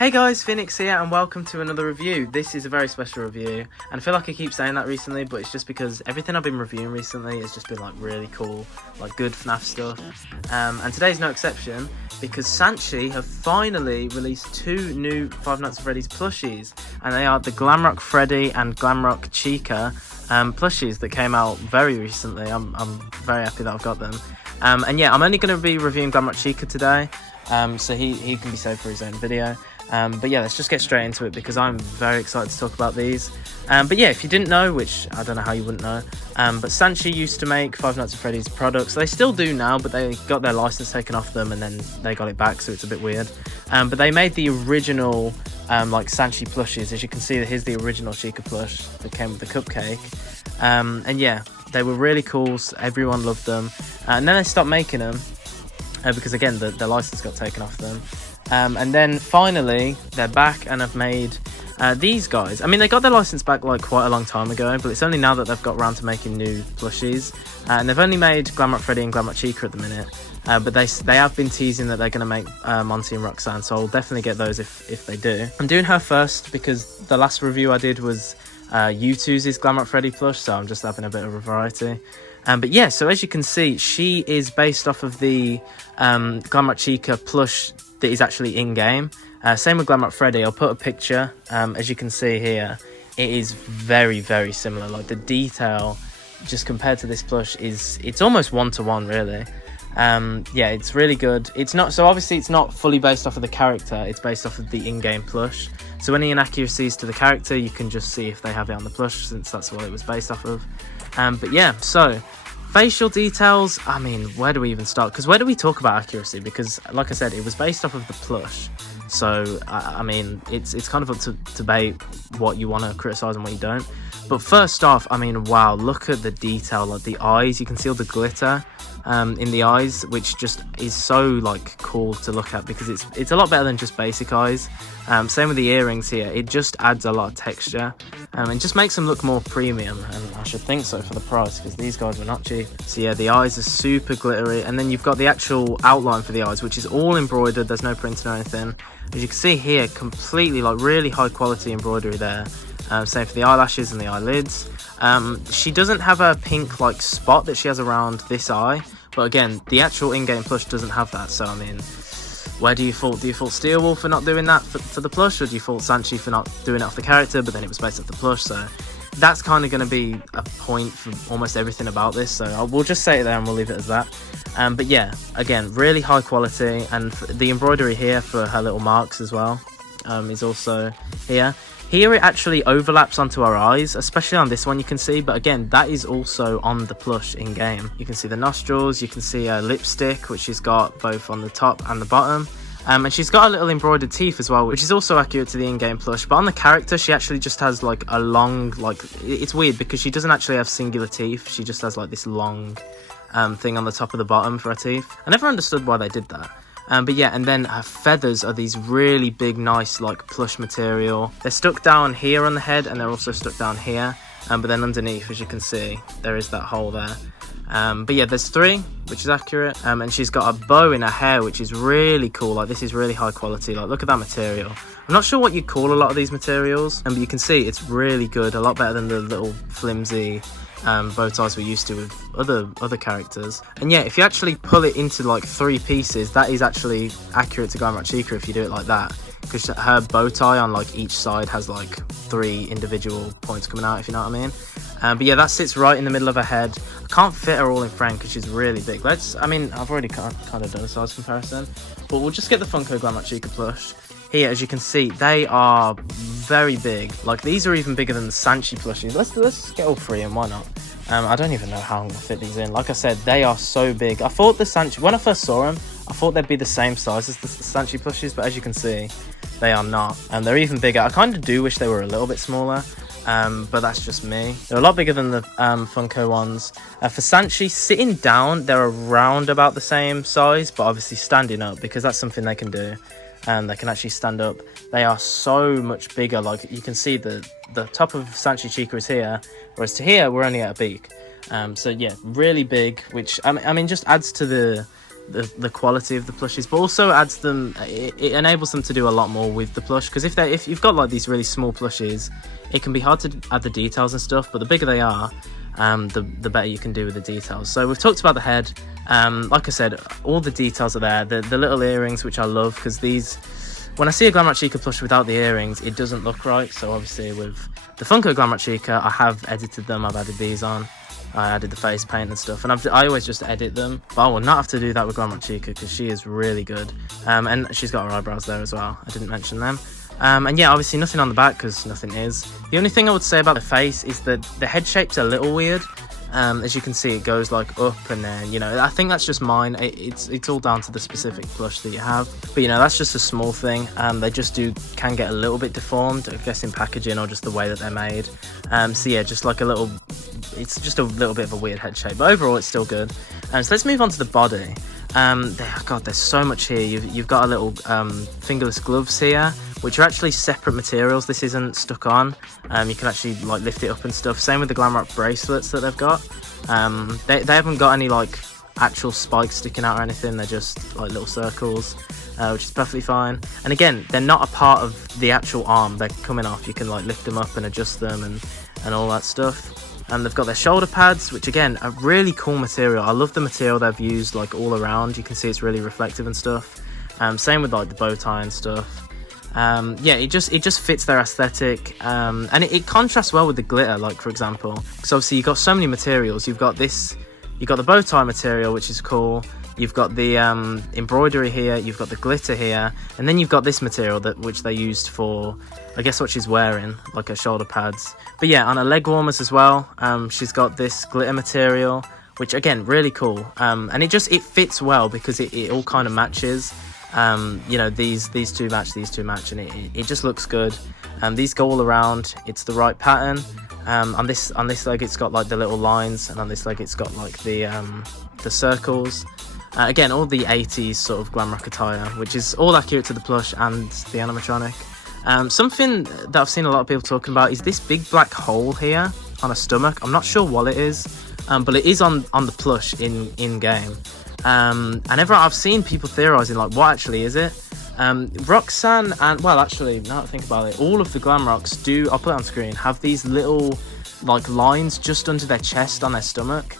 Hey guys, Phoenix here and welcome to another review. This is a very special review and I feel like I keep saying that recently, but it's just because everything I've been reviewing recently has just been like really cool, like good FNaF stuff. And today's no exception because Sanshee have finally released two new Five Nights at Freddy's plushies, and they are the Glamrock Freddy and Glamrock Chica plushies that came out very recently. I'm very happy that I've got them. And yeah, I'm only going to be reviewing Glamrock Chica today, so he can be saved for his own video. But yeah, let's just get straight into it because I'm very excited to talk about these. But yeah, if you didn't know, which I don't know how you wouldn't know, but Sanshee used to make Five Nights at Freddy's products. They still do now, but they got their license taken off them and then they got it back, so it's a bit weird. But they made the original like Sanshee plushies. As you can see, here's the original Chica plush that came with the cupcake. And yeah, they were really cool, so everyone loved them. And then they stopped making them because again, the license got taken off them. And then finally they're back and have made these guys. I mean, they got their license back like quite a long time ago, but it's only now that they've got around to making new plushies. And they've only made Glamrock Freddy and Glamrock Chica at the minute, but they have been teasing that they're going to make Monty and Roxanne, so I'll definitely get those if they do. I'm doing her first because the last review I did was U2's Glamrock Freddy plush, so I'm just having a bit of a variety. But yeah, so as you can see, she is based off of the Glamrock Chica plush that is actually in-game. Same with Glamrock Freddy. I'll put a picture. As you can see here, it is very, very similar. Like the detail, just compared to this plush, it's almost one-to-one, really. Yeah, it's really good. It's not, so obviously it's not fully based off of the character, it's based off of the in-game plush. So any inaccuracies to the character, you can just see if they have it on the plush, since that's what it was based off of. But yeah, so facial details, I mean, where do we even start? Because where do we talk about accuracy? Because like I said, it was based off of the plush. So, I mean, it's kind of up to debate what you want to criticize and what you don't. But first off, I mean, wow, look at the detail, like the eyes. You can see all the glitter in the eyes, which just is so like cool to look at because it's a lot better than just basic eyes. Same with the earrings here. It just adds a lot of texture and just makes them look more premium, and I should think so for the price because these guys were not cheap. So yeah, the eyes are super glittery, and then you've got the actual outline for the eyes, which is all embroidered. There's no printing or anything. As you can see here, completely like really high quality embroidery there. Same for the eyelashes and the eyelids. She doesn't have a pink like spot that she has around this eye, but again, the actual in-game plush doesn't have that. So I mean, where do you fault? Do you fault Steelwool for not doing that for the plush, or do you fault Sanshee for not doing it off the character, but then it was based off the plush? So that's kind of going to be a point for almost everything about this, so we'll just say it there and we'll leave it as that. But yeah, again, really high quality, and the embroidery here for her little marks as well is also here. Here it actually overlaps onto her eyes, especially on this one you can see, but again, that is also on the plush in-game. You can see the nostrils, you can see her lipstick, which she's got both on the top and the bottom. And she's got a little embroidered teeth as well, which is also accurate to the in-game plush. But on the character, she actually just has like a long, like, it's weird because she doesn't actually have singular teeth. She just has like this long thing on the top of the bottom for her teeth. I never understood why they did that. But yeah, and then her feathers are these really big, nice, like plush material. They're stuck down here on the head, and they're also stuck down here. But then underneath, as you can see, there is that hole there. But yeah, there's three, which is accurate. And she's got a bow in her hair, which is really cool. Like, this is really high quality. Like, look at that material. I'm not sure what you'd call a lot of these materials, but you can see it's really good. A lot better than the little flimsy bow ties we're used to with other characters. And yeah, if you actually pull it into like three pieces, that is actually accurate to Glamrock Chica if you do it like that, because her bow tie on like each side has like three individual points coming out, if you know what I mean. But yeah, that sits right in the middle of her head. I can't fit her all in frame because she's really big. I mean, I've already kind of done a size comparison, but we'll just get the Funko Glamrock Chica plush. Here, as you can see, they are very big. Like, these are even bigger than the Sanshee plushies. Let's get all three in, why not? I don't even know how I'm going to fit these in. Like I said, they are so big. I thought the Sanshee, when I first saw them, I thought they'd be the same size as the Sanshee plushies, but as you can see, they are not. And they're even bigger. I kind of do wish they were a little bit smaller, but that's just me. They're a lot bigger than the Funko ones. For Sanshee, sitting down, they're around about the same size, but obviously standing up, because that's something they can do. They can actually stand up. They are so much bigger. Like, you can see the top of Sanshee Chica is here, whereas to here we're only at a beak. So yeah, really big, which I mean just adds to the the quality of the plushies, but also adds them, it enables them to do a lot more with the plush, because if you've got like these really small plushies, it can be hard to add the details and stuff, but the bigger they are, the better you can do with the details. So we've talked about the head. Like I said, all the details are there. The little earrings, which I love, because these, when I see a Glamrock Chica plush without the earrings, it doesn't look right. So obviously with the Funko Glamrock Chica, I have edited them. I've added these on. I added the face paint and stuff, and I always just edit them. But I will not have to do that with Glamrock Chica, because she is really good. And she's got her eyebrows there as well. I didn't mention them. And yeah, obviously nothing on the back, because nothing is. The only thing I would say about the face is that the head shape's a little weird. As you can see, it goes like up, and then, you know, I think that's just mine. It's all down to the specific plush that you have, but you know, that's just a small thing. They just can get a little bit deformed, I guess, in packaging or just the way that they're made. So yeah, just like it's just a little bit of a weird head shape, but overall it's still good. So let's move on to the body. God, there's so much here. You've got a little fingerless gloves here, which are actually separate materials. This isn't stuck on. You can actually like lift it up and stuff. Same with the Glamrock bracelets that they've got. They haven't got any like actual spikes sticking out or anything. They're just like little circles, which is perfectly fine. And again, they're not a part of the actual arm. They're coming off. You can like lift them up and adjust them and all that stuff. And they've got their shoulder pads, which again, are really cool material. I love the material they've used like all around. You can see it's really reflective and stuff. Same with like the bow tie and stuff. Yeah, it just fits their aesthetic, and it contrasts well with the glitter. Like, for example, because obviously you've got so many materials. You've got the bow tie material, which is cool. You've got the embroidery here, you've got the glitter here, and then you've got this material which they used for, I guess, what she's wearing, like her shoulder pads. But yeah, on her leg warmers as well, she's got this glitter material, which again, really cool. And it fits well because it all kind of matches. You know, these two match, and it just looks good. These go all around. It's the right pattern. On this leg, it's got like the little lines, and on this leg, it's got like the circles. Again, all the 80s sort of Glamrock attire, which is all accurate to the plush and the animatronic. Something that I've seen a lot of people talking about is this big black hole here on her stomach. I'm not sure what it is, but it is on the plush in game. And I've seen people theorising like, what actually is it? Roxanne and, well, actually, now that I think about it, all of the Glamrocks do, I'll put it on screen, have these little like lines just under their chest on their stomach.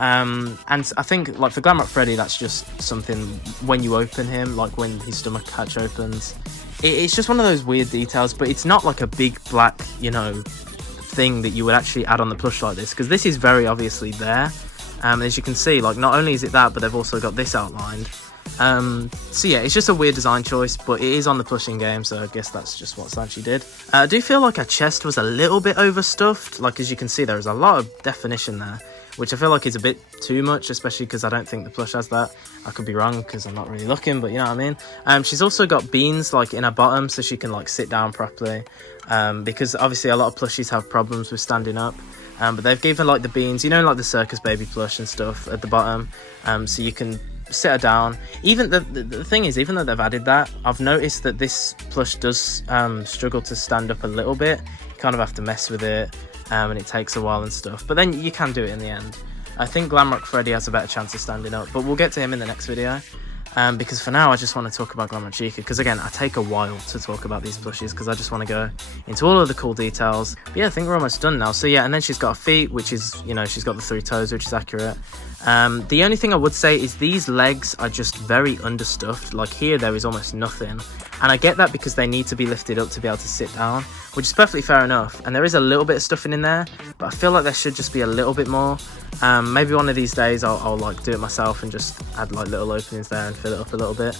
And I think like for Glamrock Freddy, that's just something when you open him, like when his stomach hatch opens, it's just one of those weird details, but it's not like a big black, you know, thing that you would actually add on the plush like this, because this is very obviously there. As you can see, like, not only is it that, but they've also got this outlined. So yeah, it's just a weird design choice, but it is on the plushing game, so I guess that's just what Sanshee did. I do feel like her chest was a little bit overstuffed. Like, as you can see, there is a lot of definition there, which I feel like is a bit too much, especially because I don't think the plush has that. I could be wrong because I'm not really looking, but you know what I mean. She's also got beans like in her bottom, so she can like sit down properly, because obviously a lot of plushies have problems with standing up. But they've given like the beans, you know, like the circus baby plush and stuff at the bottom, so you can sit her down. Even the thing is, even though they've added that, I've noticed that this plush does struggle to stand up a little bit. You kind of have to mess with it, and it takes a while and stuff, but then you can do it in the end. I think Glamrock Freddy has a better chance of standing up, but we'll get to him in the next video. Because for now I just want to talk about Glamrock Chica, because again, I take a while to talk about these plushies because I just want to go into all of the cool details. But yeah, I think we're almost done now. So yeah, and then she's got her feet, which is, you know, she's got the 3 toes, which is accurate. The only thing I would say is these legs are just very understuffed. Like here, there is almost nothing, and I get that because they need to be lifted up to be able to sit down, which is perfectly fair enough. And there is a little bit of stuffing in there, but I feel like there should just be a little bit more. Maybe one of these days I'll like do it myself and just add like little openings there and fill it up a little bit.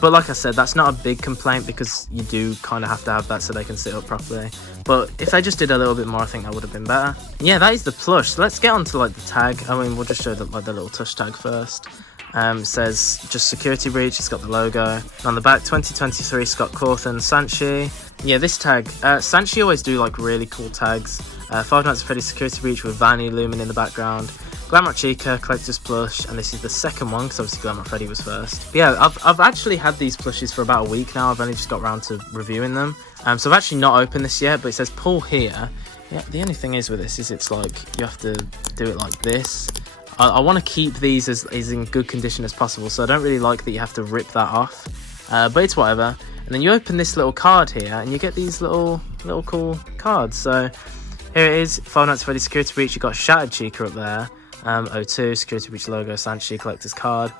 But like I said, that's not a big complaint because you do kind of have to have that so they can sit up properly. But if they just did a little bit more, I think that would have been better. Yeah, that is the plush. So let's get on to like the tag. I mean, we'll just show the little touch tag first. It says just security breach. It's got the logo. And on the back, 2023 Scott Cawthon, Sanshee. Yeah, this tag, Sanshee always do like really cool tags. 5 Nights at Freddy's security breach with Vanny looming in the background. Glamrock Chica, Collector's Plush, and this is the second one because obviously Glamrock Freddy was first. But yeah, I've actually had these plushies for about a week now. I've only just got around to reviewing them. So I've actually not opened this yet, but it says pull here. Yeah, the only thing is with this is it's like you have to do it like this. I want to keep these as in good condition as possible, so I don't really like that you have to rip that off, but it's whatever. And then you open this little card here and you get these little cool cards. So here it is, Five Nights at Freddy's Security Breach. You've got Shattered Chica up there, O2 Security Breach logo, Sanshee collector's card,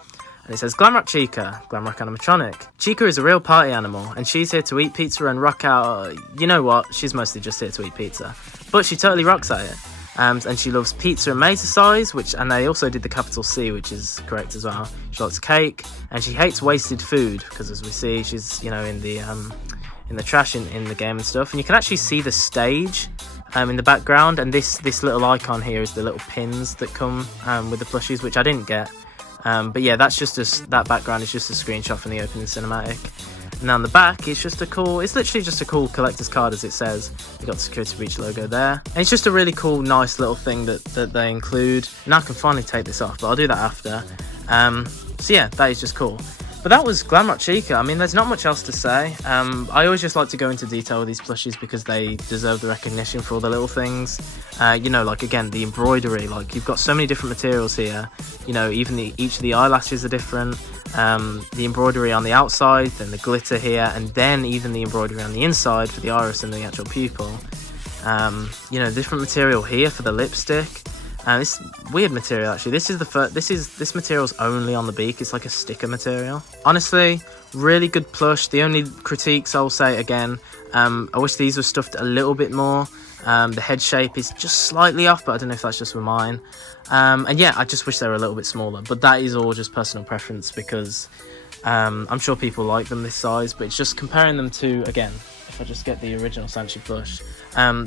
and it says Glamrock Chica, Glamrock animatronic. Chica is a real party animal, and she's here to eat pizza and rock out. You know what? She's mostly just here to eat pizza, but she totally rocks at it. And she loves pizza and mesa size, and they also did the capital C, which is correct as well. She likes cake, and she hates wasted food because, as we see, she's in the trash in the game and stuff. And you can actually see the stage in the background, and this little icon here is the little pins that come with the plushies, which I didn't get. But yeah, that's just that background is just a screenshot from the opening cinematic. And on the back, it's literally just a cool collector's card, as it says. You got the Security Breach logo there. And it's just a really cool, nice little thing that they include. Now I can finally take this off, but I'll do that after. So yeah, that is just cool. But that was Glamrock Chica. I mean, there's not much else to say. I always just like to go into detail with these plushies because they deserve the recognition for all the little things. Like, again, the embroidery. Like, you've got so many different materials here. Even each of the eyelashes are different. The embroidery on the outside, then the glitter here, and then even the embroidery on the inside for the iris and the actual pupil. Different material here for the lipstick. This weird material, actually. This material's only on the beak. It's like a sticker material. Honestly, really good plush. The only critiques I'll say again, I wish these were stuffed a little bit more. The head shape is just slightly off, but I don't know if that's just with mine. And yeah, I just wish they were a little bit smaller. But that is all just personal preference because I'm sure people like them this size. But it's just comparing them to, again, if I just get the original Sanshee plush,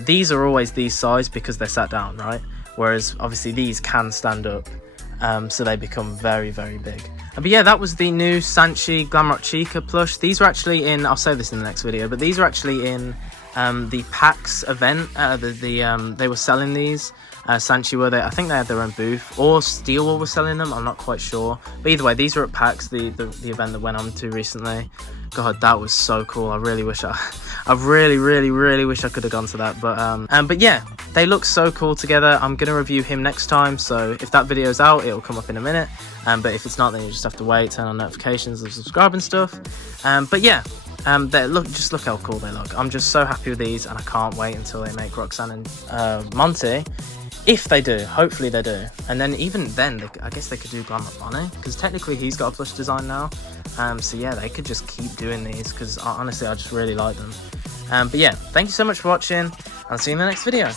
these are always these size because they're sat down, right? Whereas obviously these can stand up, so they become very, very big. But yeah, that was the new Sanshee Glamrock Chica plush. These were actually in, I'll say this in the next video, but these were actually in the PAX event. They were selling these. Sanshee were there. I think they had their own booth, or Steelwall was selling them. I'm not quite sure. But either way, these were at PAX, the event that went on to recently. God, that was so cool. I really wish I really wish I could have gone to that. But yeah, they look so cool together. I'm gonna review him next time. So if that video's out, it'll come up in a minute. But if it's not, then you just have to wait, turn on notifications, and subscribe and stuff. But yeah. Just look how cool they look. I'm just so happy with these, and I can't wait until they make Roxanne and Monty. If they do, hopefully they do. And then even then, I guess they could do Glamrock Bonnie, because technically he's got a plush design now. So yeah, they could just keep doing these, because honestly, I just really like them. But yeah, thank you so much for watching. I'll see you in the next video.